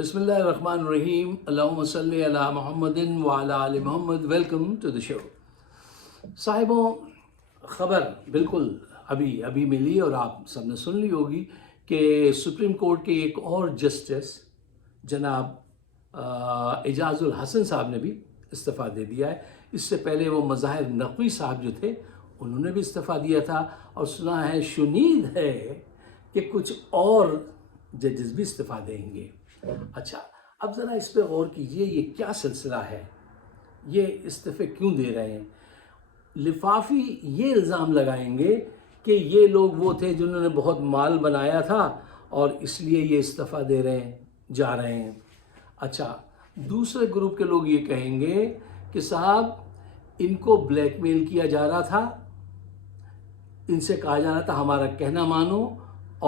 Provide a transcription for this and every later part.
بسم اللہ الرحمن الرحیم، اللہم صلی علی محمد وعلی آل محمد۔ ویلکم ٹو دی شو۔ صاحبوں، خبر بالکل ابھی ملی اور آپ سب نے سن لی ہوگی کہ سپریم کورٹ کے ایک اور جسٹس جناب اعجاز الحسن صاحب نے بھی استعفیٰ دے دیا ہے۔ اس سے پہلے وہ مظاہر نقوی صاحب جو تھے انہوں نے بھی استعفیٰ دیا تھا، اور سنا ہے، شنید ہے کہ کچھ اور ججز بھی استعفیٰ دیں گے۔ اچھا، اب ذرا اس پہ غور کیجئے، یہ کیا سلسلہ ہے؟ یہ استعفے کیوں دے رہے ہیں؟ لفافی یہ الزام لگائیں گے کہ یہ لوگ وہ تھے جنہوں نے بہت مال بنایا تھا اور اس لیے یہ استعفیٰ دے رہے ہیں، جا رہے ہیں۔ اچھا، دوسرے گروپ کے لوگ یہ کہیں گے کہ صاحب ان کو بلیک میل کیا جا رہا تھا، ان سے کہا جا رہا تھا ہمارا کہنا مانو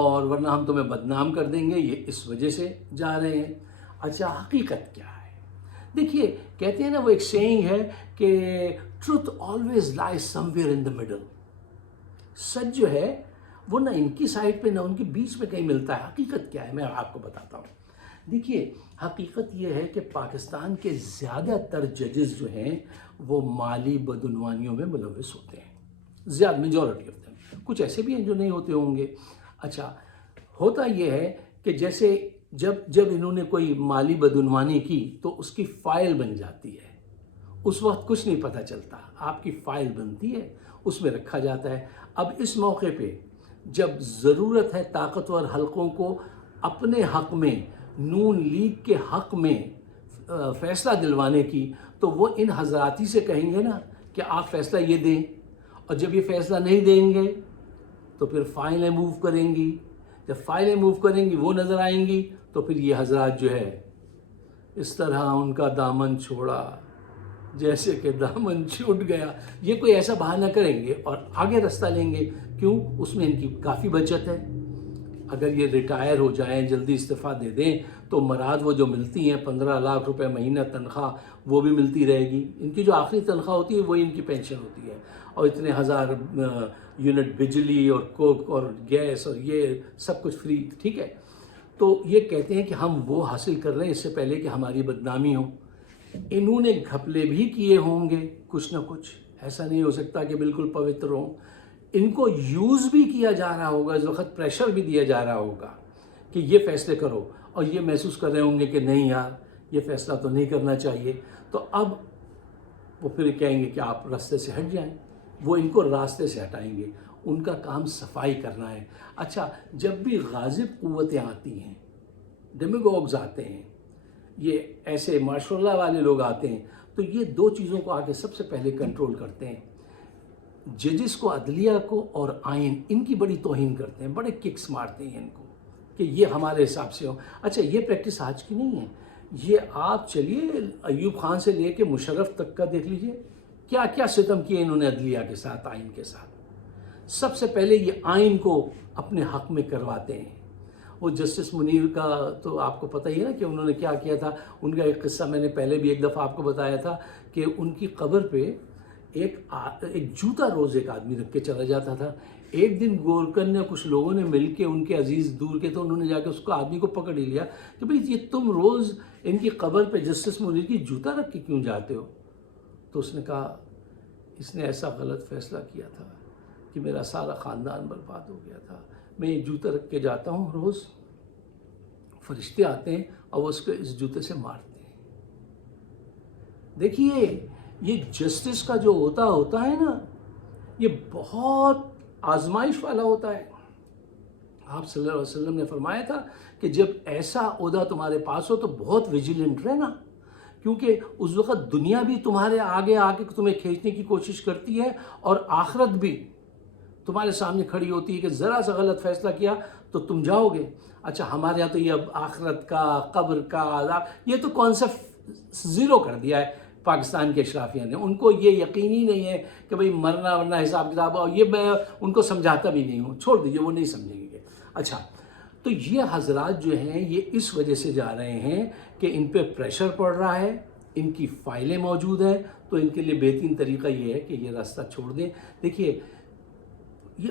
اور ورنہ ہم تمہیں بدنام کر دیں گے، یہ اس وجہ سے جا رہے ہیں۔ اچھا، حقیقت کیا ہے؟ دیکھیے، کہتے ہیں نا، وہ ایک سیئنگ ہے کہ truth always lies somewhere in the middle. سچ جو ہے وہ نہ ان کی سائڈ پہ نہ ان کے بیچ میں کہیں ملتا ہے۔ حقیقت کیا ہے میں آپ کو بتاتا ہوں۔ دیکھیے، حقیقت یہ ہے کہ پاکستان کے زیادہ تر ججز جو ہیں وہ مالی بدعنوانیوں میں ملوث ہوتے ہیں، زیادہ میجورٹی آف دم۔ کچھ ایسے بھی ہیں جو نہیں ہوتے ہوں گے۔ اچھا، ہوتا یہ ہے کہ جیسے جب انہوں نے کوئی مالی بدعنوانی کی تو اس کی فائل بن جاتی ہے، اس وقت کچھ نہیں پتہ چلتا، آپ کی فائل بنتی ہے، اس میں رکھا جاتا ہے۔ اب اس موقع پہ جب ضرورت ہے طاقتور حلقوں کو اپنے حق میں، نون لیگ کے حق میں فیصلہ دلوانے کی، تو وہ ان حضرات ہی سے کہیں گے نا کہ آپ فیصلہ یہ دیں، اور جب یہ فیصلہ نہیں دیں گے تو پھر فائلیں موو کریں گی، جب فائلیں موو کریں گی وہ نظر آئیں گی تو پھر یہ حضرات جو ہے اس طرح ان کا دامن چھوڑا جیسے کہ دامن چھوٹ گیا، یہ کوئی ایسا بہانہ کریں گے اور آگے رستہ لیں گے۔ کیوں؟ اس میں ان کی کافی بچت ہے۔ اگر یہ ریٹائر ہو جائیں، جلدی استعفیٰ دے دیں تو مراد وہ جو ملتی ہیں 15 لاکھ روپے مہینہ تنخواہ، وہ بھی ملتی رہے گی۔ ان کی جو آخری تنخواہ ہوتی ہے وہی ان کی پینشن ہوتی ہے، اور اتنے ہزار یونٹ بجلی اور کوک اور گیس اور یہ سب کچھ فری، ٹھیک ہے۔ تو یہ کہتے ہیں کہ ہم وہ حاصل کر رہے ہیں اس سے پہلے کہ ہماری بدنامی ہو۔ انہوں نے گھپلے بھی کیے ہوں گے کچھ نہ کچھ، ایسا نہیں ہو سکتا کہ بالکل پوتر ہوں۔ ان کو یوز بھی کیا جا رہا ہوگا، اس وقت پریشر بھی دیا جا رہا ہوگا کہ یہ فیصلے کرو، اور یہ محسوس کر رہے ہوں گے کہ نہیں یار، یہ فیصلہ تو نہیں کرنا چاہیے۔ تو اب وہ پھر کہیں گے کہ آپ راستے سے ہٹ جائیں، وہ ان کو راستے سے ہٹائیں گے۔ ان کا کام صفائی کرنا ہے۔ اچھا، جب بھی غاضب قوتیں آتی ہیں، ڈیمیگوگز آتے ہیں، یہ ایسے ماشاء اللہ والے لوگ آتے ہیں، تو یہ دو چیزوں کو آگے سب سے پہلے کنٹرول کرتے ہیں، ججز کو، عدلیہ کو اور آئین، ان کی بڑی توہین کرتے ہیں، بڑے ککس مارتے ہیں ان کو کہ یہ ہمارے حساب سے ہو۔ اچھا، یہ پریکٹس آج کی نہیں ہے، یہ آپ چلیے ایوب خان سے لے کے مشرف تک کا دیکھ لیجئے، کیا کیا ستم کیے انہوں نے عدلیہ کے ساتھ، آئین کے ساتھ۔ سب سے پہلے یہ آئین کو اپنے حق میں کرواتے ہیں۔ وہ جسٹس منیر کا تو آپ کو پتہ ہی ہے نا کہ انہوں نے کیا کیا تھا۔ ان کا ایک قصہ میں نے پہلے بھی ایک دفعہ آپ کو بتایا تھا کہ ان کی قبر پہ ایک جوتا روز ایک آدمی رکھ کے چلا جاتا تھا۔ ایک دن گورکن نے، کچھ لوگوں نے مل کے، ان کے عزیز دور کے، تو انہوں نے جا کے اس کو آدمی کو پکڑ ہی لیا کہ بھئی یہ تم روز ان کی قبر پہ جسٹس منیر کی جوتا رکھ کے کیوں جاتے ہو؟ تو اس نے کہا اس نے ایسا غلط فیصلہ کیا تھا کہ میرا سارا خاندان برباد ہو گیا تھا، میں یہ جوتا رکھ کے جاتا ہوں روز، فرشتے آتے ہیں اور وہ اس کو اس جوتے سے مارتے ہیں۔ دیکھیے، یہ جسٹس کا جو ہوتا ہے نا، یہ بہت آزمائش والا ہوتا ہے۔ آپ صلی اللہ علیہ وسلم نے فرمایا تھا کہ جب ایسا عہدہ تمہارے پاس ہو تو بہت ویجیلنٹ رہنا، کیونکہ اس وقت دنیا بھی تمہارے آگے آ کے تمہیں کھینچنے کی کوشش کرتی ہے، اور آخرت بھی تمہارے سامنے کھڑی ہوتی ہے کہ ذرا سا غلط فیصلہ کیا تو تم جاؤ گے۔ اچھا، ہمارے یہاں تو یہ اب آخرت کا، قبر کا عذاب، یہ تو کانسیپٹ زیرو کر دیا ہے پاکستان کے اشرافیہ نے۔ ان کو یہ یقین ہی نہیں ہے کہ بھئی مرنا ورنہ حساب کتاب، اور یہ میں ان کو سمجھاتا بھی نہیں ہوں، چھوڑ دیجئے، وہ نہیں سمجھیں گے۔ اچھا، تو یہ حضرات جو ہیں یہ اس وجہ سے جا رہے ہیں کہ ان پہ پریشر پڑ رہا ہے، ان کی فائلیں موجود ہیں، تو ان کے لیے بہترین طریقہ یہ ہے کہ یہ راستہ چھوڑ دیں۔ دیکھیے، یہ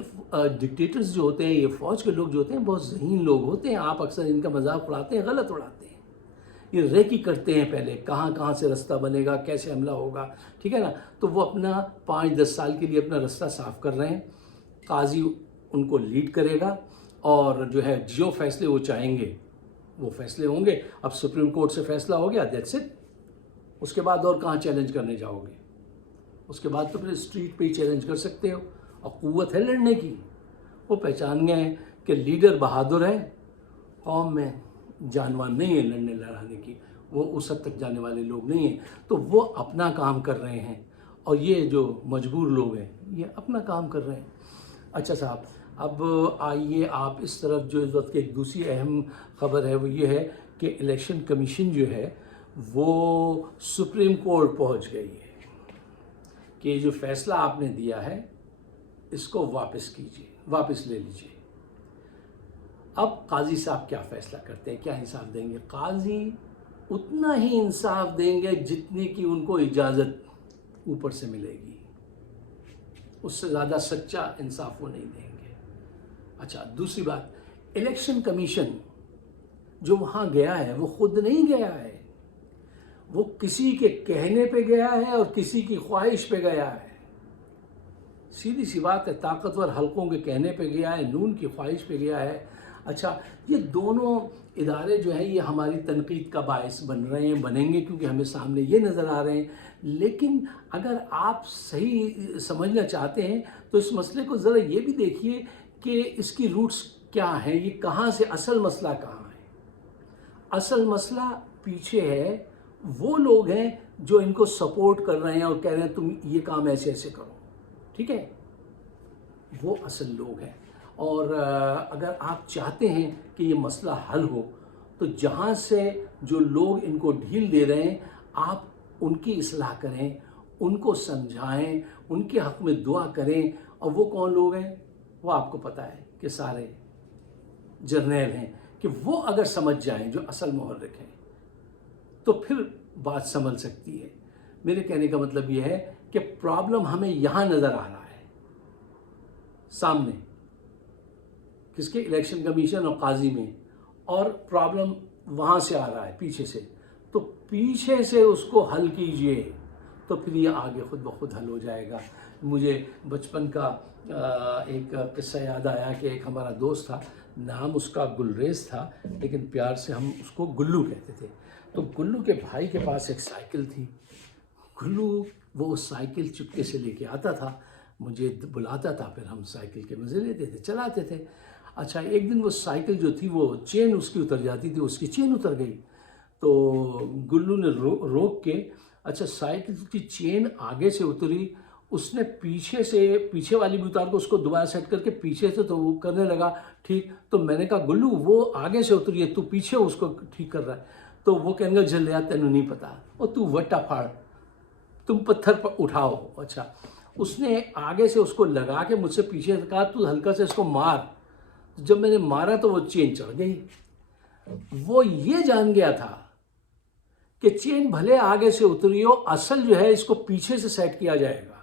ڈکٹیٹرز جو ہوتے ہیں، یہ فوج کے لوگ جو ہوتے ہیں، بہت ذہین لوگ ہوتے ہیں۔ آپ اکثر ان کا مذاق اڑاتے ہیں، غلط اڑاتے ہیں۔ یہ ریکی کرتے ہیں پہلے کہاں کہاں سے رستہ بنے گا، کیسے حملہ ہوگا، ٹھیک ہے نا. تو وہ اپنا 5-10 سال کے لیے اپنا رستہ صاف کر رہے ہیں. قاضی ان کو لیڈ کرے گا اور جو ہے جو فیصلے وہ چاہیں گے وہ فیصلے ہوں گے. اب سپریم کورٹ سے فیصلہ ہو گیا، دیٹس اٹ. اس کے بعد اور کہاں چیلنج کرنے جاؤ گے؟ اس کے بعد تو پھر اسٹریٹ پہ ہی چیلنج کر سکتے ہو، اور قوت ہے لڑنے کی. وہ پہچان گئے ہیں کہ لیڈر بہادر ہے، قوم میں جانوان نہیں ہے لڑنے لڑانے کی، وہ اس حد تک جانے والے لوگ نہیں ہیں. تو وہ اپنا کام کر رہے ہیں، اور یہ جو مجبور لوگ ہیں یہ اپنا کام کر رہے ہیں. اچھا صاحب، اب آئیے آپ اس طرف جو اس وقت کی ایک دوسری اہم خبر ہے وہ یہ ہے کہ الیکشن کمیشن جو ہے وہ سپریم کورٹ پہنچ گئی ہے کہ یہ جو فیصلہ آپ نے دیا ہے اس کو واپس کیجیے، واپس لے لیجیے. اب قاضی صاحب کیا فیصلہ کرتے ہیں، کیا انصاف دیں گے؟ قاضی اتنا ہی انصاف دیں گے جتنی کی ان کو اجازت اوپر سے ملے گی، اس سے زیادہ سچا انصاف وہ نہیں دیں گے. اچھا، دوسری بات، الیکشن کمیشن جو وہاں گیا ہے وہ خود نہیں گیا ہے، وہ کسی کے کہنے پہ گیا ہے اور کسی کی خواہش پہ گیا ہے. سیدھی سی بات ہے، طاقتور حلقوں کے کہنے پہ گیا ہے، نون کی خواہش پہ گیا ہے. اچھا، یہ دونوں ادارے جو ہیں یہ ہماری تنقید کا باعث بن رہے ہیں، بنیں گے، کیونکہ ہمیں سامنے یہ نظر آ رہے ہیں. لیکن اگر آپ صحیح سمجھنا چاہتے ہیں تو اس مسئلے کو ذرا یہ بھی دیکھیے کہ اس کی روٹس کیا ہیں، یہ کہاں سے، اصل مسئلہ کہاں ہے. اصل مسئلہ پیچھے ہے، وہ لوگ ہیں جو ان کو سپورٹ کر رہے ہیں اور کہہ رہے ہیں تم یہ کام ایسے ایسے کرو، ٹھیک ہے. وہ اصل لوگ ہیں. اور اگر آپ چاہتے ہیں کہ یہ مسئلہ حل ہو تو جہاں سے جو لوگ ان کو ڈھیل دے رہے ہیں آپ ان کی اصلاح کریں، ان کو سمجھائیں، ان کے حق میں دعا کریں. اور وہ کون لوگ ہیں؟ وہ آپ کو پتہ ہے کہ سارے جرنیل ہیں، کہ وہ اگر سمجھ جائیں جو اصل محرک ہیں تو پھر بات سنبھل سکتی ہے. میرے کہنے کا مطلب یہ ہے کہ پرابلم ہمیں یہاں نظر آ رہا ہے سامنے، کس کے؟ الیکشن کمیشن اور قاضی میں، اور پرابلم وہاں سے آ رہا ہے پیچھے سے. تو پیچھے سے اس کو حل کیجئے تو پھر یہ آگے خود بخود حل ہو جائے گا. مجھے بچپن کا ایک قصہ یاد آیا کہ ایک ہمارا دوست تھا، نام اس کا گلریز تھا لیکن پیار سے ہم اس کو گلو کہتے تھے. تو گلو کے بھائی کے پاس ایک سائیکل تھی. گلو وہ سائیکل چپکے سے لے کے آتا تھا، مجھے بلاتا تھا، پھر ہم سائیکل کے مزے لیتے تھے، چلاتے تھے. اچھا، ایک دن وہ سائیکل جو تھی وہ چین اس کی اتر جاتی تھی، اس کی چین اتر گئی. تو گلو نے روک کے، اچھا سائیکل کی چین آگے سے اتری، اس نے پیچھے سے، پیچھے والی بھی اتار کو اس کو دوبارہ سیٹ کر کے پیچھے سے تو وہ کرنے لگا ٹھیک. تو میں نے کہا گلو وہ آگے سے اتری ہے، تو پیچھے اس کو ٹھیک کر رہا ہے. تو وہ کہنے گا جھلیا تینوں نہیں پتا، اور تو وٹا پھاڑ، تم پتھر پر اٹھاؤ. اچھا، اس نے آگے سے اس کو لگا کے مجھ سے پیچھے سے کہا تو ہلکا سے اس کو مار. جب میں نے مارا تو وہ چین چڑھ گئی. وہ یہ جان گیا تھا کہ چین بھلے آگے سے اتری ہو، اصل جو ہے اس کو پیچھے سے سیٹ کیا جائے گا.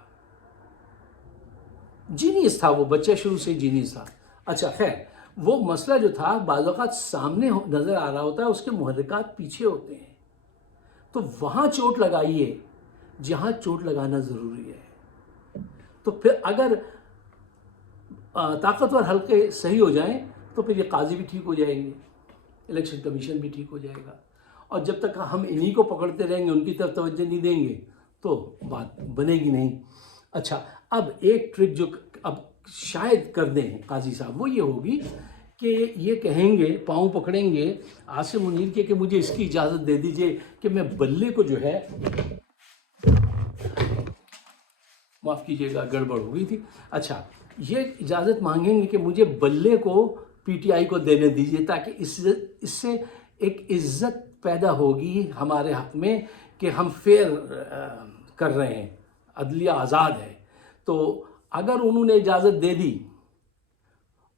جینیس تھا وہ بچہ، شروع سے جینیس تھا. اچھا خیر، وہ مسئلہ جو تھا بعض اوقات سامنے نظر آ رہا ہوتا ہے، اس کے محرکات پیچھے ہوتے ہیں. تو وہاں چوٹ لگائیے جہاں چوٹ لگانا ضروری ہے. تو پھر اگر طاقتور حلقے صحیح ہو جائیں تو پھر یہ قاضی بھی ٹھیک ہو جائیں گے، الیکشن کمیشن بھی ٹھیک ہو جائے گا. اور جب تک ہم انہی کو پکڑتے رہیں گے، ان کی طرف توجہ نہیں دیں گے تو بات بنے گی نہیں. اچھا، اب ایک ٹرک جو اب شاید کر دیں قاضی صاحب وہ یہ ہوگی کہ یہ کہیں گے، پاؤں پکڑیں گے عاصم منیر کے کہ مجھے اس کی اجازت دے دیجئے کہ میں بلے کو جو ہے، معاف کیجیے گا گڑبڑ ہو گئی تھی. اچھا، یہ اجازت مانگیں گے کہ مجھے بلے کو پی ٹی آئی کو دینے دیجیے، تاکہ اس سے ایک عزت پیدا ہوگی ہمارے حق میں کہ ہم فیئر کر رہے ہیں، عدلیہ آزاد ہے. تو اگر انہوں نے اجازت دے دی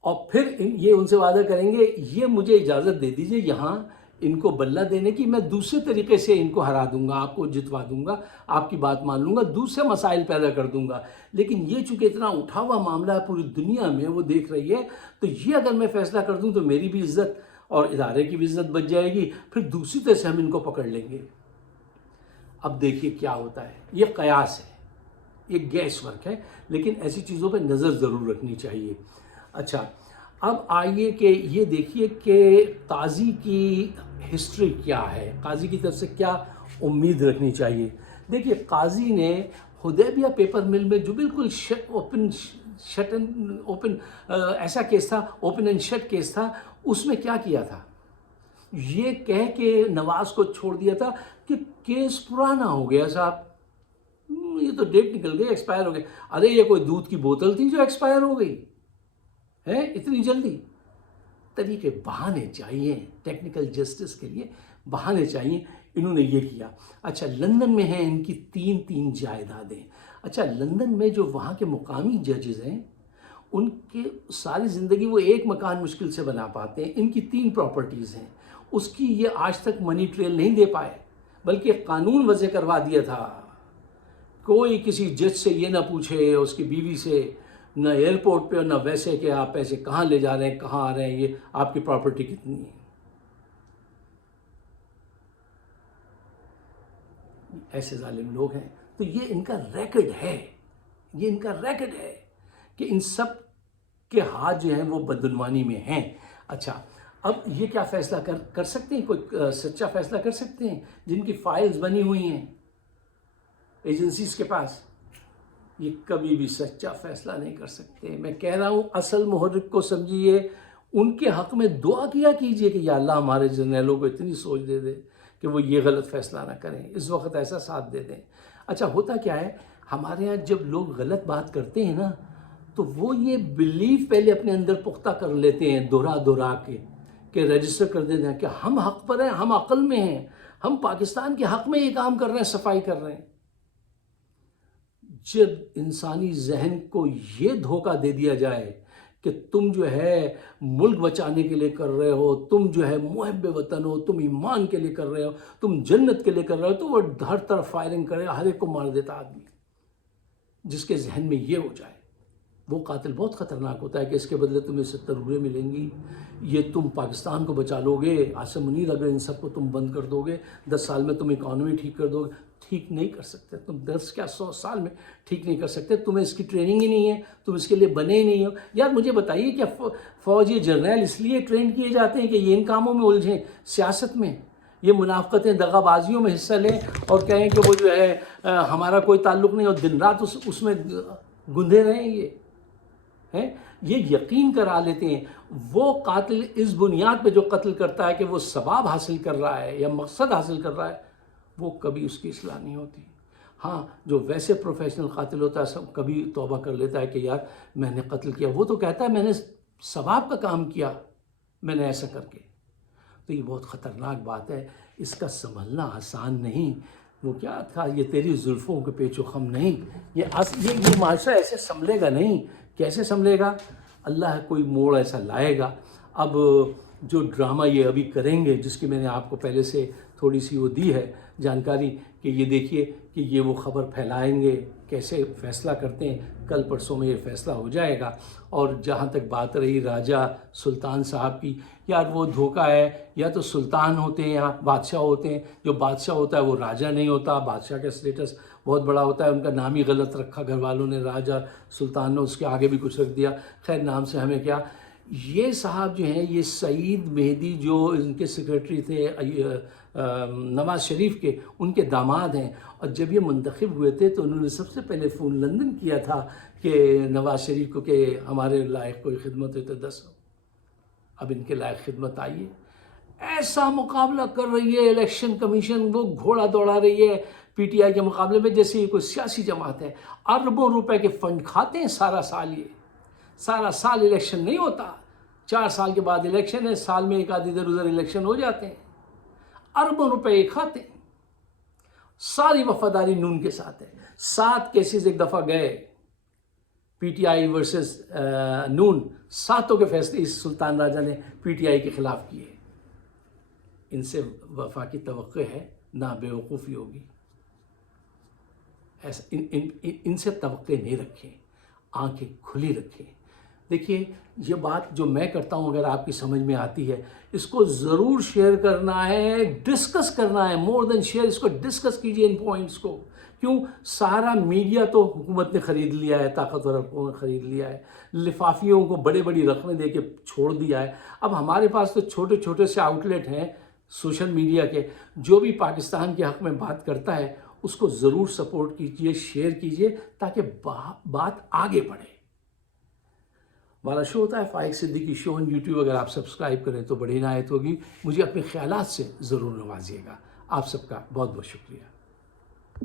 اور پھر یہ ان سے وعدہ کریں گے یہ مجھے اجازت دے دیجیے یہاں ان کو بلہ دینے کی، میں دوسرے طریقے سے ان کو ہرا دوں گا، آپ کو جتوا دوں گا، آپ کی بات مان لوں گا، دوسرے مسائل پیدا کر دوں گا. لیکن یہ چونکہ اتنا اٹھا ہوا معاملہ ہے، پوری دنیا میں وہ دیکھ رہی ہے، تو یہ اگر میں فیصلہ کر دوں تو میری بھی عزت اور ادارے کی بھی عزت بچ جائے گی، پھر دوسری طرح سے ہم ان کو پکڑ لیں گے۔ اب دیکھیے کیا ہوتا ہے، یہ قیاس ہے، یہ گیس ورک ہے، لیکن ایسی چیزوں پہ نظر ضرور رکھنی چاہیے۔ اچھا، اب آئیے کہ یہ دیکھیے کہ قاضی کی ہسٹری کیا ہے، قاضی کی طرف سے کیا امید رکھنی چاہیے۔ دیکھیے قاضی نے حدیبیہ پیپر مل میں جو بالکل اوپن ایسا کیس تھا، اوپن اینڈ شٹ کیس تھا، اس میں کیا کیا تھا، یہ کہہ کے نواز کو چھوڑ دیا تھا کہ کیس پرانا ہو گیا صاحب، یہ تو ڈیٹ نکل گئی، ایکسپائر ہو گئی۔ ارے یہ کوئی دودھ کی بوتل تھی جو ایکسپائر ہو گئی ہے اتنی جلدی؟ طریقے بہانے چاہیے، ٹیکنیکل جسٹس کے لیے بہانے چاہیے، انہوں نے یہ کیا۔ اچھا، لندن میں ہیں ان کی تین جائیدادیں۔ اچھا، لندن میں جو وہاں کے مقامی ججز ہیں، ان کے ساری زندگی وہ ایک مکان مشکل سے بنا پاتے ہیں، ان کی 3 پراپرٹیز ہیں، اس کی یہ آج تک منی ٹریل نہیں دے پائے، بلکہ قانون وضع کروا دیا تھا، کوئی کسی جج سے یہ نہ پوچھے، اس کی بیوی سے، نہ ایئرپورٹ پہ اور نہ ویسے کہ آپ پیسے کہاں لے جا رہے ہیں، کہاں آ رہے ہیں، یہ آپ کی پراپرٹی کتنی ہے۔ ایسے ظالم لوگ ہیں، تو یہ ان کا ریکڈ ہے، یہ ان کا ریکڈ ہے کہ ان سب کے ہاتھ جو ہیں وہ بدعنوانی میں ہیں۔ اچھا، اب یہ کیا فیصلہ کر سکتے ہیں، کوئی سچا فیصلہ کر سکتے ہیں جن کی فائلز بنی ہوئی ہیں ایجنسیز کے پاس؟ یہ کبھی بھی سچا فیصلہ نہیں کر سکتے۔ میں کہہ رہا ہوں اصل محرک کو سمجھیے، ان کے حق میں دعا کیا کیجئے کہ یا اللہ ہمارے جرنیلوں کو اتنی سوچ دے دے کہ وہ یہ غلط فیصلہ نہ کریں، اس وقت ایسا ساتھ دے دیں۔ اچھا، ہوتا کیا ہے ہمارے ہاں جب لوگ غلط بات کرتے ہیں نا، تو وہ یہ بلیف پہلے اپنے اندر پختہ کر لیتے ہیں، دہرا کے کہ رجسٹر کر دیتے ہیں کہ ہم حق پر ہیں، ہم عقل میں ہیں، ہم پاکستان کے حق میں یہ کام کر رہے ہیں، صفائی کر رہے ہیں۔ جب انسانی ذہن کو یہ دھوکہ دے دیا جائے کہ تم جو ہے ملک بچانے کے لیے کر رہے ہو، تم جو ہے محب وطن ہو، تم ایمان کے لیے کر رہے ہو، تم جنت کے لیے کر رہے ہو، تو وہ ہر طرف فائرنگ کرے، ہر ایک کو مار دیتا آدمی۔ جس کے ذہن میں یہ ہو جائے، وہ قاتل بہت خطرناک ہوتا ہے کہ اس کے بدلے تمہیں 70 روپے ملیں گی، یہ تم پاکستان کو بچا لو گے، عاصم منیر اگر ان سب کو تم بند کر دو گے، 10 سال میں تم اکانومی ٹھیک کر دو گے۔ ٹھیک نہیں کر سکتے تم، 10 کیا 100 سال میں ٹھیک نہیں کر سکتے، تمہیں اس کی ٹریننگ ہی نہیں ہے، تم اس کے لیے بنے ہی نہیں ہو۔ یار مجھے بتائیے کیا فوجی جرنیل اس لیے ٹرین کیے جاتے ہیں کہ یہ ان کاموں میں الجھیں، سیاست میں، یہ منافقتیں دغا بازیوں میں حصہ لیں اور کہیں کہ وہ جو ہے ہمارا کوئی تعلق نہیں، اور دن رات اس میں گندے رہیں؟ یہ یقین کرا لیتے ہیں۔ وہ قاتل اس بنیاد پہ جو قتل کرتا ہے کہ وہ ثواب حاصل کر رہا ہے یا مقصد حاصل کر رہا ہے، وہ کبھی اس کی اصلاح نہیں ہوتی۔ ہاں، جو ویسے پروفیشنل قاتل ہوتا ہے سب کبھی توبہ کر لیتا ہے کہ یار میں نے قتل کیا، وہ تو کہتا ہے میں نے ثواب کا کام کیا، میں نے ایسا کر کے۔ تو یہ بہت خطرناک بات ہے، اس کا سنبھلنا آسان نہیں۔ وہ کیا تھا، یہ تیری زلفوں کے پیچ و خم نہیں، یہ معاشرہ ایسے سنبھلے گا نہیں۔ کیسے سنبھلے گا؟ اللہ کوئی موڑ ایسا لائے گا۔ اب جو ڈرامہ یہ ابھی کریں گے، جس کی میں نے آپ کو پہلے سے تھوڑی سی وہ دی ہے جانکاری کہ یہ دیکھیے کہ یہ وہ خبر پھیلائیں گے، کیسے فیصلہ کرتے ہیں، کل پرسوں میں یہ فیصلہ ہو جائے گا۔ اور جہاں تک بات رہی راجہ سلطان صاحب کی، یار وہ دھوکہ ہے، یا تو سلطان ہوتے ہیں یا بادشاہ ہوتے ہیں۔ جو بادشاہ ہوتا ہے وہ راجہ نہیں ہوتا، بادشاہ کا اسٹیٹس بہت بڑا ہوتا ہے، ان کا نام ہی غلط رکھا گھر والوں نے، راجہ سلطان نے اس کے آگے بھی کچھ رکھ دیا، خیر نام سے ہمیں کیا۔ یہ صاحب جو ہیں، یہ سعید مہدی جو ان کے سیکرٹری تھے نواز شریف کے، ان کے داماد ہیں، اور جب یہ منتخب ہوئے تھے تو انہوں نے سب سے پہلے فون لندن کیا تھا کہ نواز شریف کو کہ ہمارے لائق کوئی خدمت ہے تو 10 ہو۔ اب ان کے لائق خدمت آئیے، ایسا مقابلہ کر رہی ہے الیکشن کمیشن، وہ گھوڑا دوڑا رہی ہے پی ٹی آئی کے مقابلے میں جیسے یہ کوئی سیاسی جماعت ہے۔ اربوں روپے کے فنڈ کھاتے ہیں سارا سال، یہ سارا سال الیکشن نہیں ہوتا، 4 سال کے بعد الیکشن ہے، سال میں ایک آدھ ادھر ادھر الیکشن ہو جاتے ہیں، اربوں روپے یہ کھاتے ہیں۔ ساری وفاداری نون کے ساتھ ہے۔ 7 کیسز ایک دفعہ گئے پی ٹی آئی ورسز نون، 7 کے فیصلے اس سلطان راجہ نے پی ٹی آئی کے خلاف کیے۔ ان سے وفا کی توقع ہے نہ بے وقوفی ہوگی، ایسا ان سے توقع نہیں رکھیں، آنکھیں کھلی رکھیں۔ دیکھیے یہ بات جو میں کرتا ہوں اگر آپ کی سمجھ میں آتی ہے اس کو ضرور شیئر کرنا ہے, ڈسکس کرنا ہے, مور دین شیئر, اس کو ڈسکس کیجئے ان پوائنٹس کو. کیوں؟ سارا میڈیا تو حکومت نے خرید لیا ہے, طاقتور حکومت نے خرید لیا ہے, لفافیوں کو بڑے بڑی رقمیں دے کے چھوڑ دیا ہے. اب ہمارے پاس تو چھوٹے چھوٹے سے آؤٹ لیٹ ہیں سوشل میڈیا کے, جو بھی پاکستان کے حق میں بات کرتا ہے اس کو ضرور سپورٹ کیجئے, شیئر کیجئے تاکہ بات آگے بڑھے. ہمارا شو ہوتا ہے فائق صدیقی شو آن یوٹیوب, اگر آپ سبسکرائب کریں تو بڑی عنایت ہوگی. مجھے اپنے خیالات سے ضرور نوازیے گا. آپ سب کا بہت بہت شکریہ.